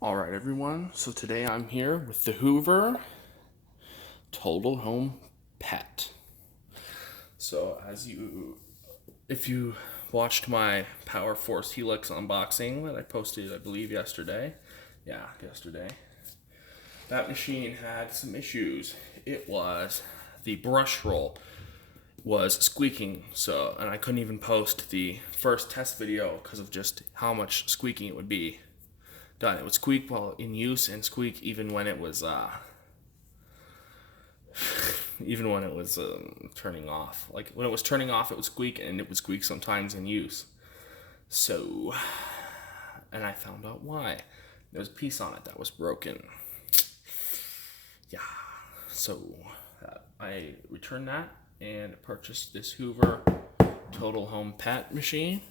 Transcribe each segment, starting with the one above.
Alright everyone, so today I'm here with the Hoover Total Home Pet. So if you watched my Power Force Helix unboxing that I posted, I believe yesterday, that machine had some issues. The brush roll was squeaking, and I couldn't even post the first test video because of just how much squeaking it would be done. It would squeak while in use and squeak even when it was turning off. Like when it was turning off, it would squeak, and it would squeak sometimes in use. So, and I found out why. There was a piece on it that was broken. Yeah. So I returned that and purchased this Hoover Total Home Pet machine.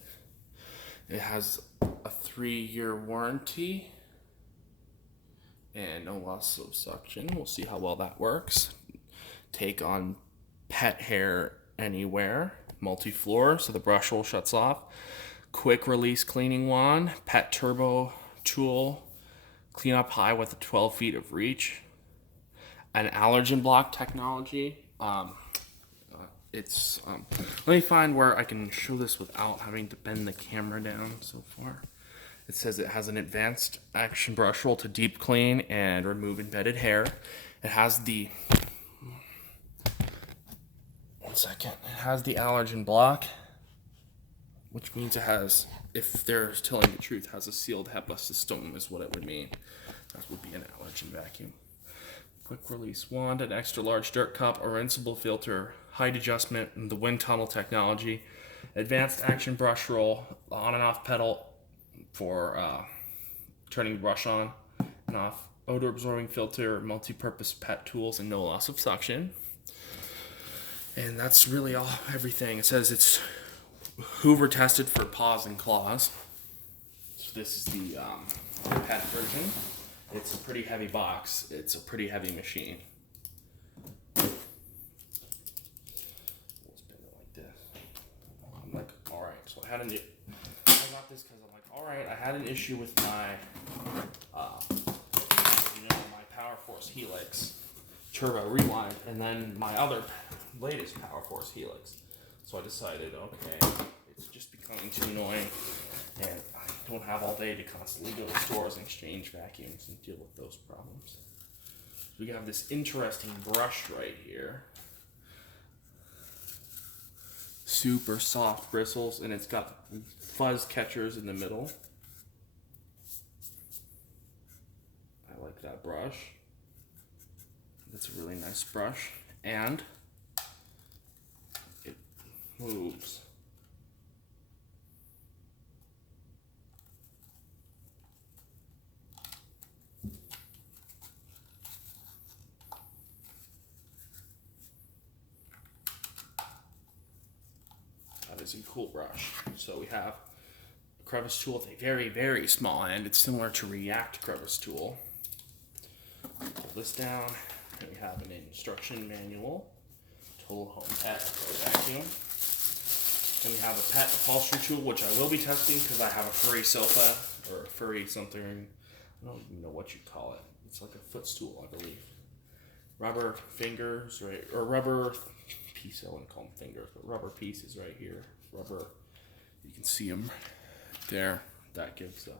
It has a 3-year warranty and no loss of suction. We'll see how well that works. Take on pet hair anywhere. Multi-floor, so the brush roll shuts off. Quick release cleaning wand. Pet turbo tool. Clean up high with 12 feet of reach. An allergen block technology. Let me find where I can show this without having to bend the camera down so far. It says it has an advanced action brush roll to deep clean and remove embedded hair. It has the allergen block, which means it has, if they're telling the truth, has a sealed Hepa system is what it would mean. That would be an allergen vacuum. Quick release wand, an extra large dirt cup, a rinseable filter, height adjustment, and the wind tunnel technology. Advanced action brush roll, on and off pedal for turning the brush on and off. Odor absorbing filter, multi-purpose pet tools, and no loss of suction. And that's really everything. It says it's Hoover tested for paws and claws. So this is the pet version. It's a pretty heavy box. It's a pretty heavy machine. We'll spin it like this. I'm like, all right. So I got this because I'm like, all right. I had an issue with my, my Power Force Helix Turbo Rewind, and then my other latest Power Force Helix. So I decided, okay, it's just becoming too annoying, and I don't have all day to constantly go to stores and exchange vacuums and deal with those problems. We have this interesting brush right here. Super soft bristles, and it's got fuzz catchers in the middle. I like that brush. That's a really nice brush, and it moves. That is a cool brush. So we have a crevice tool with a very, very small end. It's similar to React crevice tool. Pull this down, and we have an instruction manual. Total Home Pet vacuum. Then we have a pet upholstery tool, which I will be testing because I have a furry sofa or a furry something. I don't even know what you call it. It's like a footstool, I believe. Rubber fingers, right? Or rubber piece. I wouldn't call them fingers, but rubber pieces right here. Rubber. You can see them there. That gives a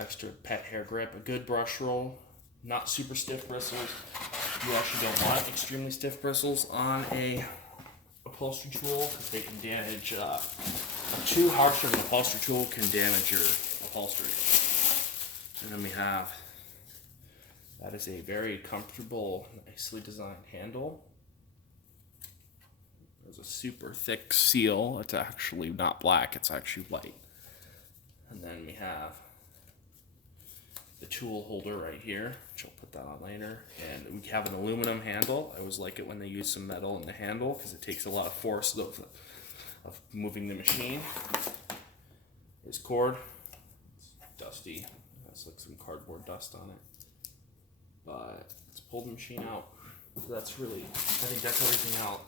extra pet hair grip. A good brush roll. Not super stiff bristles. You actually don't want extremely stiff bristles on a upholstery tool because they can damage. Too harsh of an upholstery tool can damage your upholstery. And then we have, that is a very comfortable, nicely designed handle. There's a super thick seal. It's actually not black, it's actually white. And then we have the tool holder right here, which I'll put that on later. And we have an aluminum handle. I always like it when they use some metal in the handle because it takes a lot of force of moving the machine. Here's cord. It's dusty. There's like some cardboard dust on it. But let's pull the machine out. So I think that's everything out.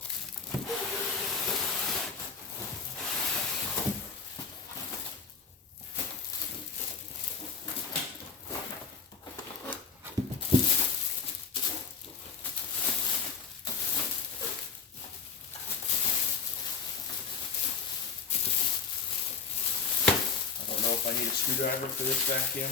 screwdriver for this vacuum.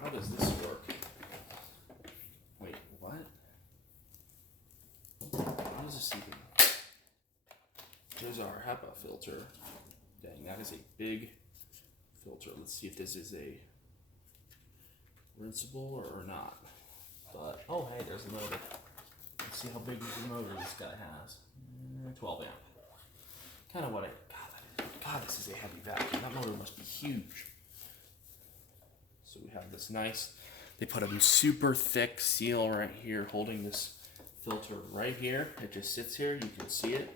How does this work? Wait, what? How does this even? Here's our Hepa filter. Dang, that is a big filter. Let's see if this is a rinsable or not. But, oh hey, there's the motor. Let's see how big of a motor this guy has. 12 amp. Kind of what God, this is a heavy vacuum. That motor must be huge. So we have this nice, they put a super thick seal right here holding this filter right here. It just sits here, you can see it.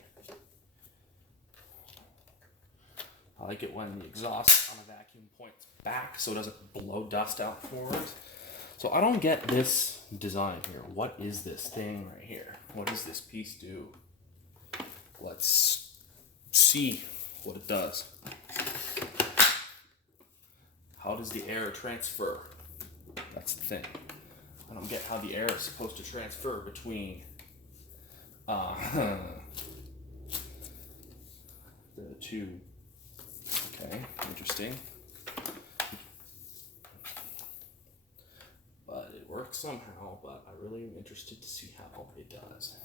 I like it when the exhaust on a vacuum points back so it doesn't blow dust out forwards. So I don't get this design here. What is this thing right here? What does this piece do? Let's see what it does. How does the air transfer? That's the thing. I don't get how the air is supposed to transfer between the two. Okay, interesting. But it works somehow, but I really am interested to see how it does.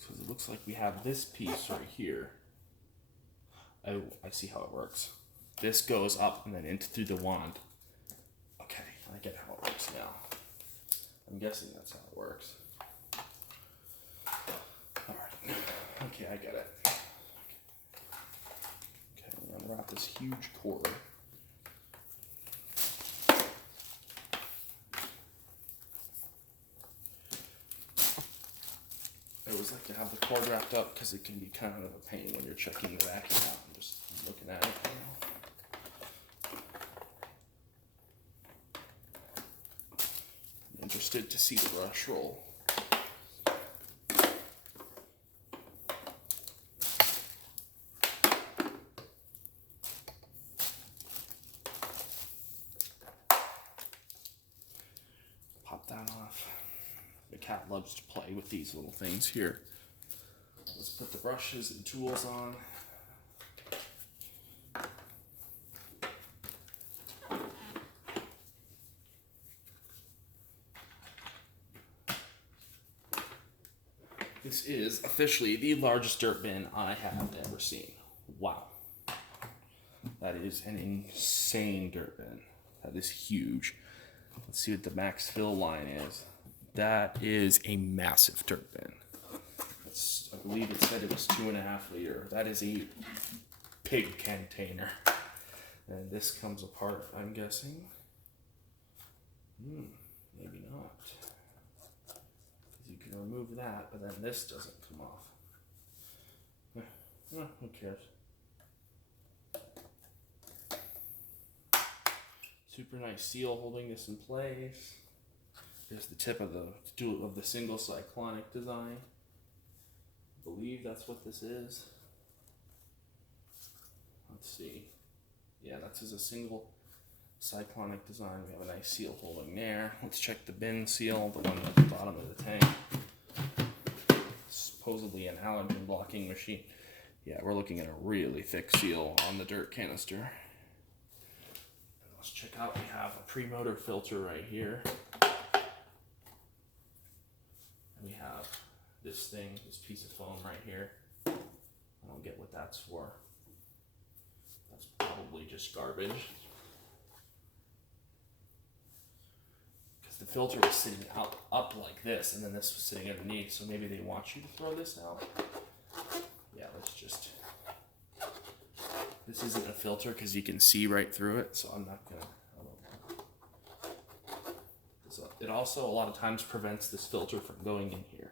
Because it looks like we have this piece right here. Oh, I see how it works. This goes up and then into through the wand. Okay, I get how it works now. I'm guessing that's how it works. Alright, okay, I get it. Okay, I'm gonna wrap this huge cord. I always like to have the cord wrapped up because it can be kind of a pain when you're checking the vacuum out and just looking at it. I'm interested to see the brush roll. Pop that off. The cat loves to play with these little things here. Let's put the brushes and tools on. This is officially the largest dirt bin I have ever seen. Wow. That is an insane dirt bin. That is huge. Let's see what the max fill line is. That is a massive dirt bin. I believe it said it was 2.5 liter. That is a big container. And this comes apart, I'm guessing. Maybe not. You can remove that, but then this doesn't come off. Who cares? Super nice seal holding this in place. Here's the tip of the single cyclonic design. I believe that's what this is. Let's see. Yeah, that's a single cyclonic design. We have a nice seal holding there. Let's check the bin seal, the one at the bottom of the tank. Supposedly an allergen blocking machine. Yeah, we're looking at a really thick seal on the dirt canister. And let's check out, we have a pre-motor filter right here. And we have this thing, this piece of foam right here. I don't get what that's for. That's probably just garbage. Because the filter was sitting up like this, and then this was sitting underneath, so maybe they want you to throw this out. Yeah, let's just... This isn't a filter because you can see right through it, so I'm not gonna... So it also, a lot of times, prevents this filter from going in here.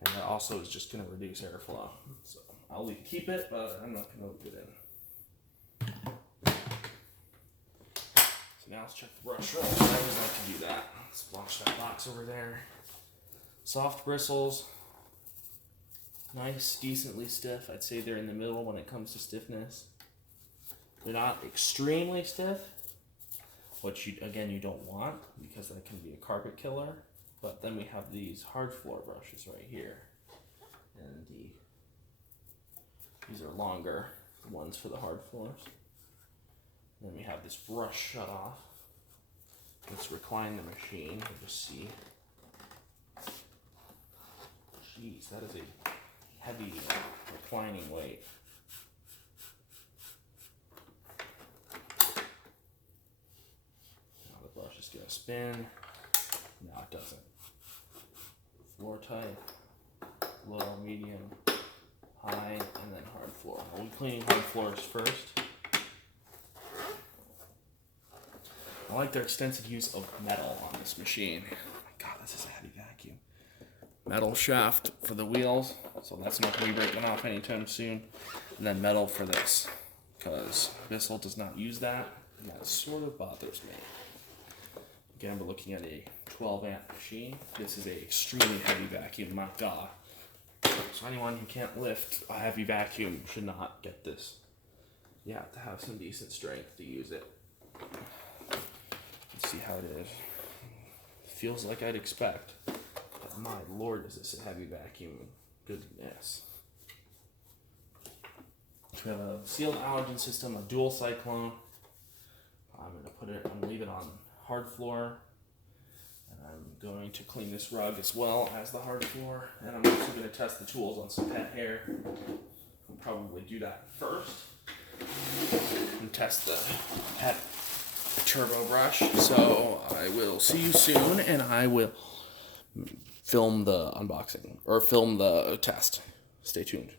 And that also is just going to reduce airflow. So I'll keep it, but I'm not going to leave it in. So So now let's check the brush roll. I always like to do that. Let's wash that box over there. Soft bristles. Nice, decently stiff. I'd say they're in the middle when it comes to stiffness. They're not extremely stiff, which you don't want because that can be a carpet killer. But then we have these hard floor brushes right here, and these are longer ones for the hard floors. And then we have this brush shut off. Let's recline the machine and just see. Jeez, that is a heavy reclining weight. Now the brush is gonna spin. No, it doesn't. Floor type, low, medium, high, and then hard floor. Are we cleaning hard floors first? I like their extensive use of metal on this machine. Oh my God, this is a heavy vacuum. Metal shaft for the wheels, so that's not going to be breaking off anytime soon. And then metal for this, because Bissell does not use that, and that sort of bothers me. Again, we're looking at a 12 amp machine. This is a extremely heavy vacuum, my God. So anyone who can't lift a heavy vacuum should not get this. You have to have some decent strength to use it. Let's see how it is. Feels like I'd expect. But my Lord, is this a heavy vacuum. Goodness. So we have a sealed allergen system, a dual cyclone. I'm gonna leave it on hard floor. And I'm going to clean this rug as well as the hard floor. And I'm also gonna test the tools on some pet hair. I'll probably do that first. And test the pet turbo brush. So I will see you soon, and I will film the unboxing or film the test. Stay tuned.